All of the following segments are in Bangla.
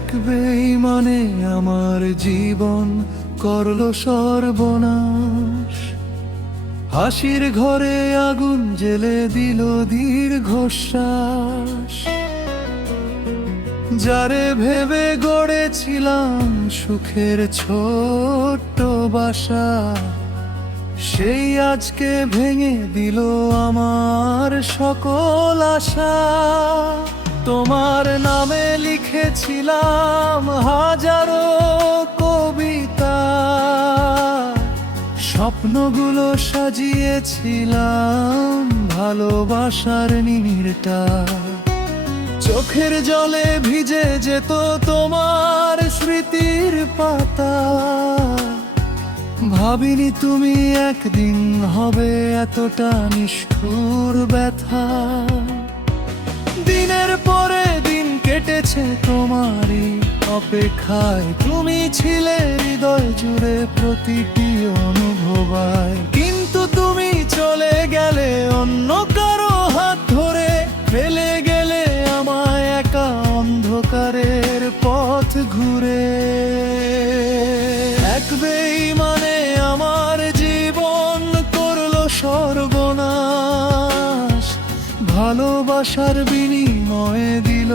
এক বেঈমানে আমার জীবন করলো সর্বনাশ। হাসির ঘরে আগুন জ্বেলে দিল দীর্ঘশ্বাস। যারে ভেবে গড়েছিলাম সুখের ছোট্ট বাসা, সেই আজকে ভেঙে দিল আমার সকল আশা। তোমার নামে লিখেছিলাম হাজারো কবিতা, স্বপ্নগুলো সাজিয়েছিলাম ভালোবাসার নীড়টা। চোখের জলে ভিজে যেত তোমার স্মৃতির পাতা। ভাবিনি তুমি একদিন হবে এতটা নিষ্ঠুর ব্যথা। দিনের পরে দিন কেটেছে তোমারই অপেক্ষায়, তুমি ছিলে হৃদয় জুড়ে প্রতিটি অনুভবায়। কিন্তু তুমি চলে গেলে অন্য কারো হাত ধরে, ফেলে গেলে আমায় একা অন্ধকারের পথ ঘুরে। এক বেঈমানে আমার জীবন করলো সর্বনাশ। ভালোবাসার বিনিময়ে দিল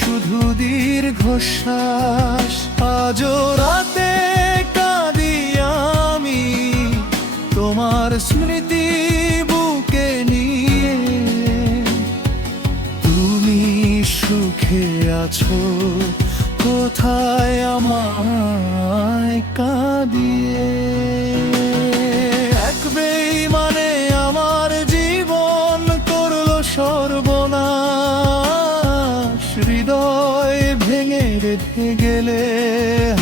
শুধু দীর্ঘশ্বাস। আজও রাতে কাঁদি আমি তোমার স্মৃতি বুকে নিয়ে। তুমি সুখে আছো কোথায় আমায় কাঁদিয়ে। এক বেঈমানে আমার জীবন করলো সর্বনাশ। হৃদয় ভেঙে রেখে গেলে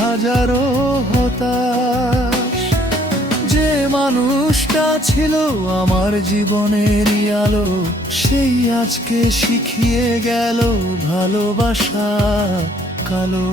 হাজারো হতাশ। যে মানুষটা ছিল আমার জীবনেরই আলো, সেই আজকে শিখিয়ে গেল ভালোবাসা কালো।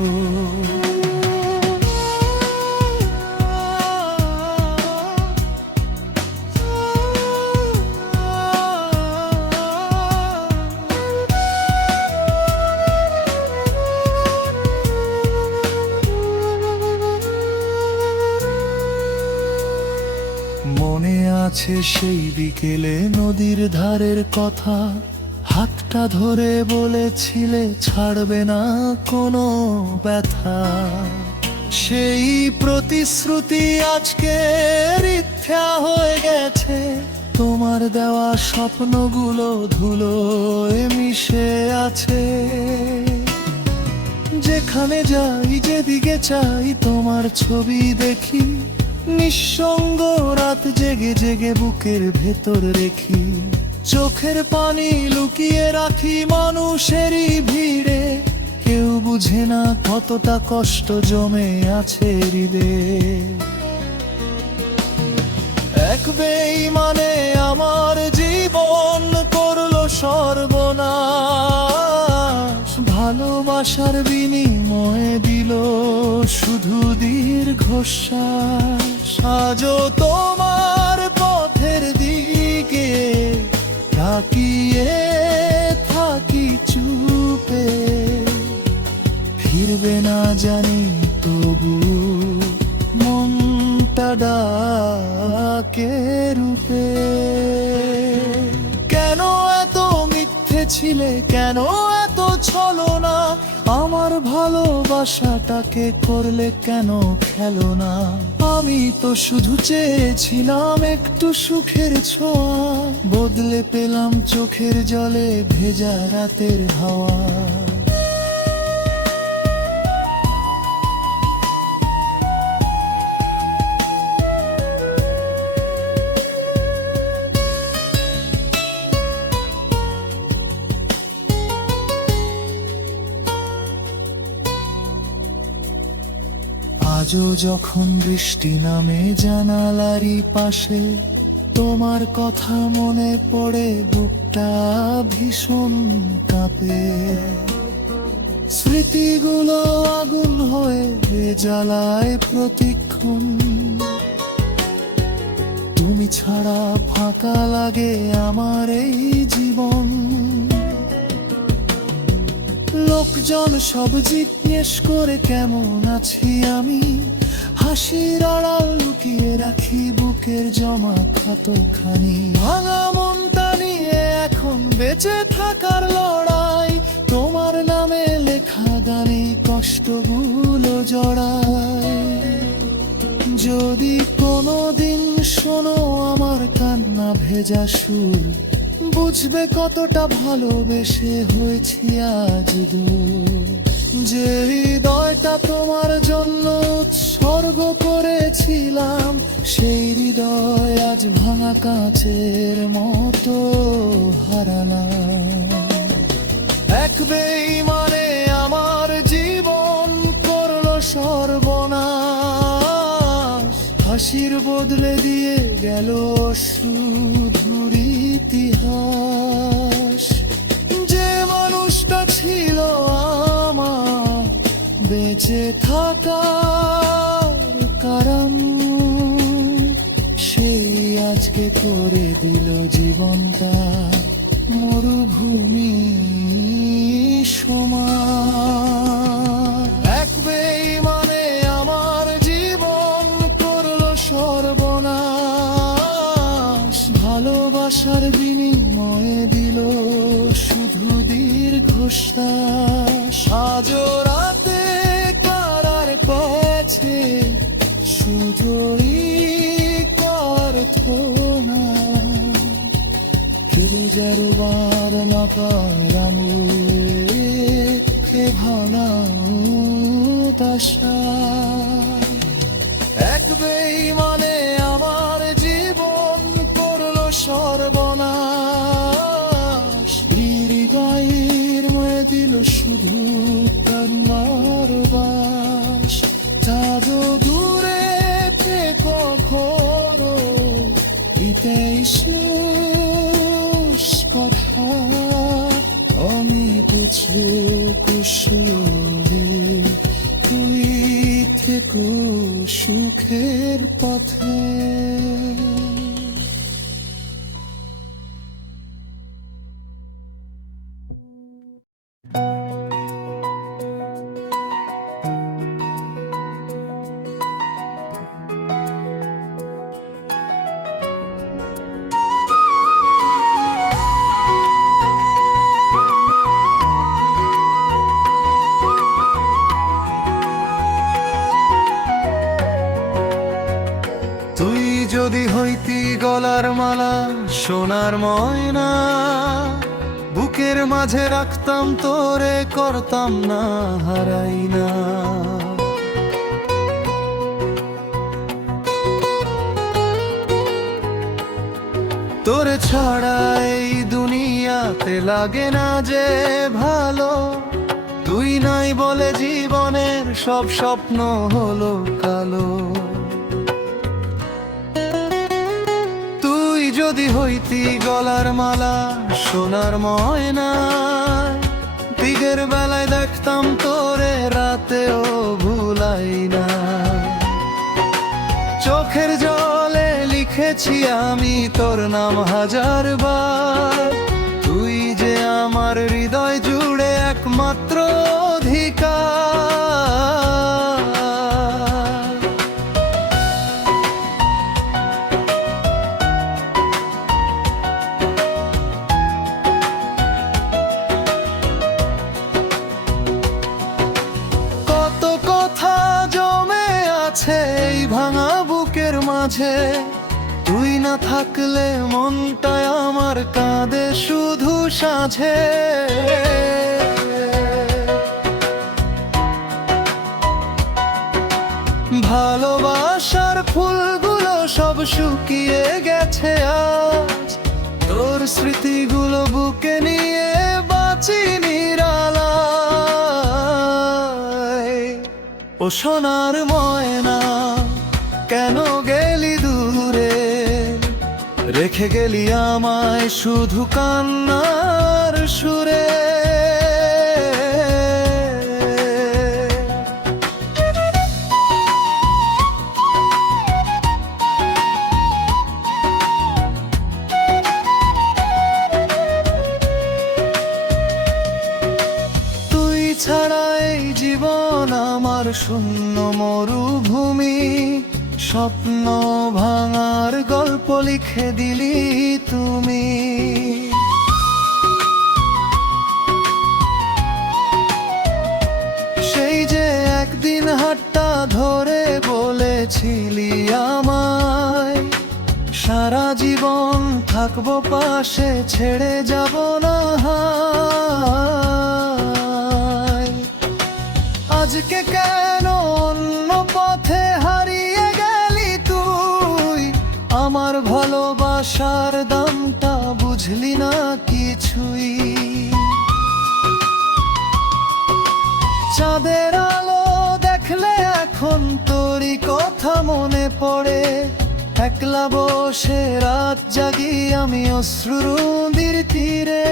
মনে আছে সেই বিকেলে নদীর ধারের কথা, হাতটা ধরে বলেছিলে ছাড়বে না কোনো ব্যথা। সেই প্রতিশ্রুতি আজকে মিথ্যা হয়ে গেছে, তোমার দেওয়া স্বপ্নগুলো ধুলোয় মিশে আছে। যেখানে যাই যেদিকে চাই তোমার ছবি দেখি, নিঃসঙ্গ রাত জেগে জেগে বুকের ভেতর রেখি। চোখের পানি লুকিয়ে রাখি মানুষেরই ভিড়ে, কেউ বুঝে না কতটা কষ্ট জমে আছে হৃদয়ে। এক বেঈমানে আমার জীবন করলো সর্বনাশ। ভালোবাসার বিনিময়ে দিল শুধু দীর্ঘশ্বাস। আজও তোমার পথের দিকে তাকিয়ে থাকি চুপে। ফিরবে না জানি তবু মনটা ডাকে রূপে। কেন এত মিথ্যে ছিলে, কেন এত ছলনা, আমার ভালোবাসাটাকে করলে কেন খেলো না। আমি তো শুধু চেয়েছিলাম একটু সুখের ছোঁয়া, বদলে পেলাম চোখের জলে ভেজা রাতের হাওয়া। আজও যখন বৃষ্টি নামে জানালারই পাশে, তোমার কথা মনে পড়ে বুকটা ভীষণ কাঁপে। স্মৃতিগুলো আগুন হয়ে জ্বালায় প্রতিক্ষণ। তুমি ছাড়া ফাঁকা লাগে আমার এই জীবন। লোক মানুষজন সব জিজ্ঞেস করে কেমন আছি আমি, হাসির আড়াল লুকিয়ে রাখি বুকের জমা ক্ষতখানি। ভাঙা মনটা নিয়ে এখন বেঁচে থাকার লড়াই, তোমার নামে লেখা গানে কষ্টগুলো জড়ায়। যদি কোনোদিন শোনো আমার কান্না ভেজা সুর, বুঝবে কতটা ভালোবেসে হয়েছি আজ দূর। যে হৃদয়টা তোমার জন্য উৎসর্গ করেছিলাম, সেই হৃদয় আজ ভাঙা কাঁচের মতো হারালাম। এক বেঈমানে আমার জীবন করলো সর্বনাশ, হাসির বদলে দিয়ে গেল শুধুর ইতিহাস। যে মানুষটা ছিল আমার বেঁচে থাকার কারণ, সেই আজকে করে দিল জীবনটা মরুভূমি সমান। এক বেঈমানে আমার জীবন করলো সর্বনাশ, ভালোবাসার বিনিময়ে দিল শুধু দীর্ঘশ্বাস। আজও রাতে কারার পেছে শুধুই প্রার্থনা, যারবার না পারামু কে ভালাও তাশা। এক বেঈমানে আমার জীবন করলো সর্বনাশ, হৃদয়ের ময়ে দিল শুধু কান্নার বাস। যাদু দূরে থেকে ঘোরো এটাই শেষ কথা, আমি বুঝলে কুশলে তুই থেকো সুখের পথে। তুই যদি হইতি গলার মালা সোনার ময়না, বুকের মাঝে রাখতাম তোরে করতাম না হারাই না। তোরে ছাড়া এই দুনিয়াতে লাগে না যে ভালো, তুই নাই বলে জীবনের সব স্বপ্ন হলো কালো। যদি হইতি গলার মালা সোনার ময়না, দিগের বেলায় দেখতাম তোরে রাতেও ভুলাই না। চোখের জলে লিখেছি আমি তোর নাম হাজারবার, তুই যে আমার হৃদয় জুড়ে একমাত্র অধিকার। এই ভাঙা বুকের মাঝে তুই না থাকলে মনটায় আমার কাঁদে শুধু সাঁঝে। ভালোবাসার ফুলগুলো সব শুকিয়ে গেছে আজ, তোর স্মৃতিগুলো বুকে নিয়ে বাঁচি নিরালায়। ও সোনার ময়না কেন গেলি দূরে, রেখে গেলি আমায় শুধু কান্নার সুরে। তুই ছাড়া আমার শূন্য মরুভূমি, স্বপ্ন ভাঙার গল্প লিখে দিলি তুমি। সেই যে একদিন হাতটা ধরে বলেছিলি আমায়, সারা জীবন থাকবো পাশে, ছেড়ে যাব না হায়। আজকে কেন অন্য পথে হারিয়ে গেলি তুই, আমার ভালোবাসার দামটা বুঝলি না কিছুই। চাঁদের আলো দেখলে এখন তোরই কথা মনে পড়ে, একলা বসে রাত জাগি আমি অশ্রুর তীরে।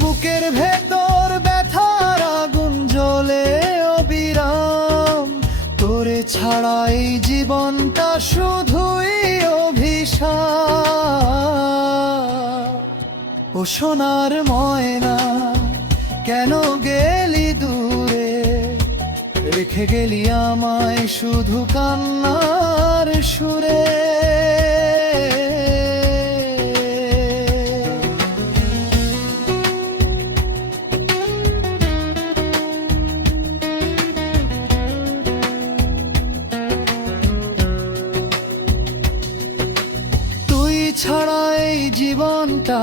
বুকের ভেতর ব্যথার আগুন জ্বলে অবিরাম, তোরে ছাড়া এই জীবনটা শুধুই অভিশাপ। ও সোনার ময়না, কেন গেলি দূরে, রেখে গেলি আমায় শুধু কান্নার সুরে। তুই ছাড়া এই জীবনটা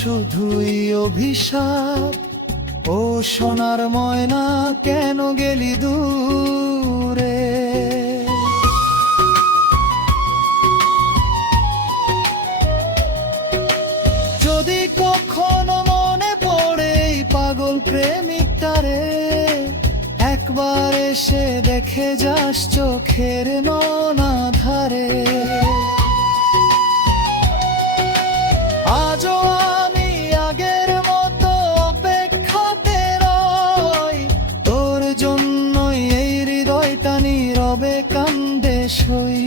শুধুই অভিশাপ। ও সোনার ময়না, কেন গেলি দূরে। যদি কখনো মনে পড়ে এই পাগল প্রেমিকটারে, একবার এসে দেখে যাস চোখের ননা ধারে। আজও আমি আগের মতো অপেক্ষাতে রই, তোর জন্যই এই হৃদয়টা নীরবে কান্দে সই।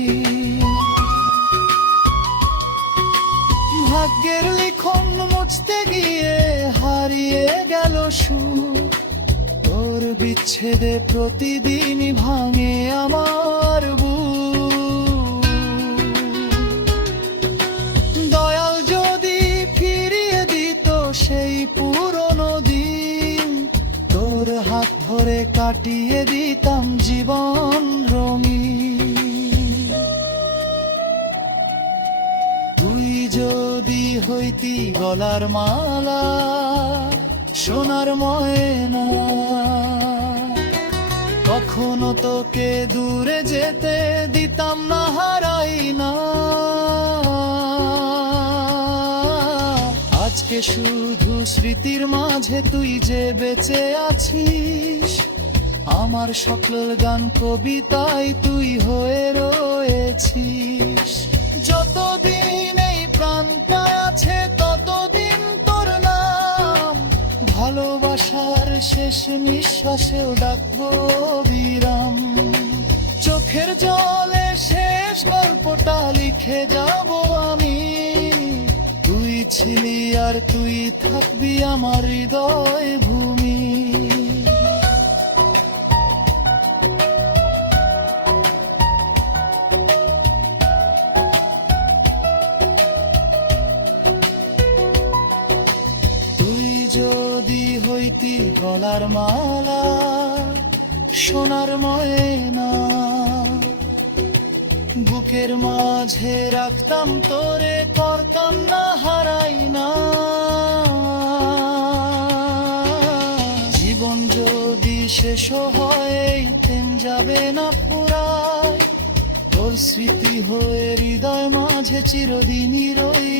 ভাগ্যের লিখন মুছতে গিয়ে হারিয়ে গেল সুর, তোর বিচ্ছেদে প্রতিদিনই ভাঙে আমার বুক। দয়াল যদি ফিরিয়ে দিত সেই পুরনো দিন, তোর হাত ধরে কাটিয়ে দিতাম জীবন রঙিন। তুই যদি হইতি গলার মালা, সোনার ময়না, কখনো তোকে দূরে যেতে দিতাম না, হারাই না। আজকে শুধু স্মৃতির মাঝে তুই যে বেঁচে আছিস, আমার সকল গান কবিতায় তুই হয়ে রয়েছিস। যতদিন এই প্রাণটা আছে ততদিন তোর নাম, ভালোবাসার শেষ নিঃশ্বাসেও ডাকবো বিরাম। চোখের জলে শেষ গল্পটা লিখে যাব আমি, তুই ছিলি আর তুই থাকবি আমার হৃদয় ভূমি। তুই যদি হইতি গলার মালা, সোনার ময়না, বুকের মাঝে রাখতাম তোরে, করতাম না হারাই না। জীবন যদি শেষ হয় এই প্রেম যাবে না ফুরায়, তোর স্মৃতি হয়ে হৃদয় মাঝে চিরদিনই রই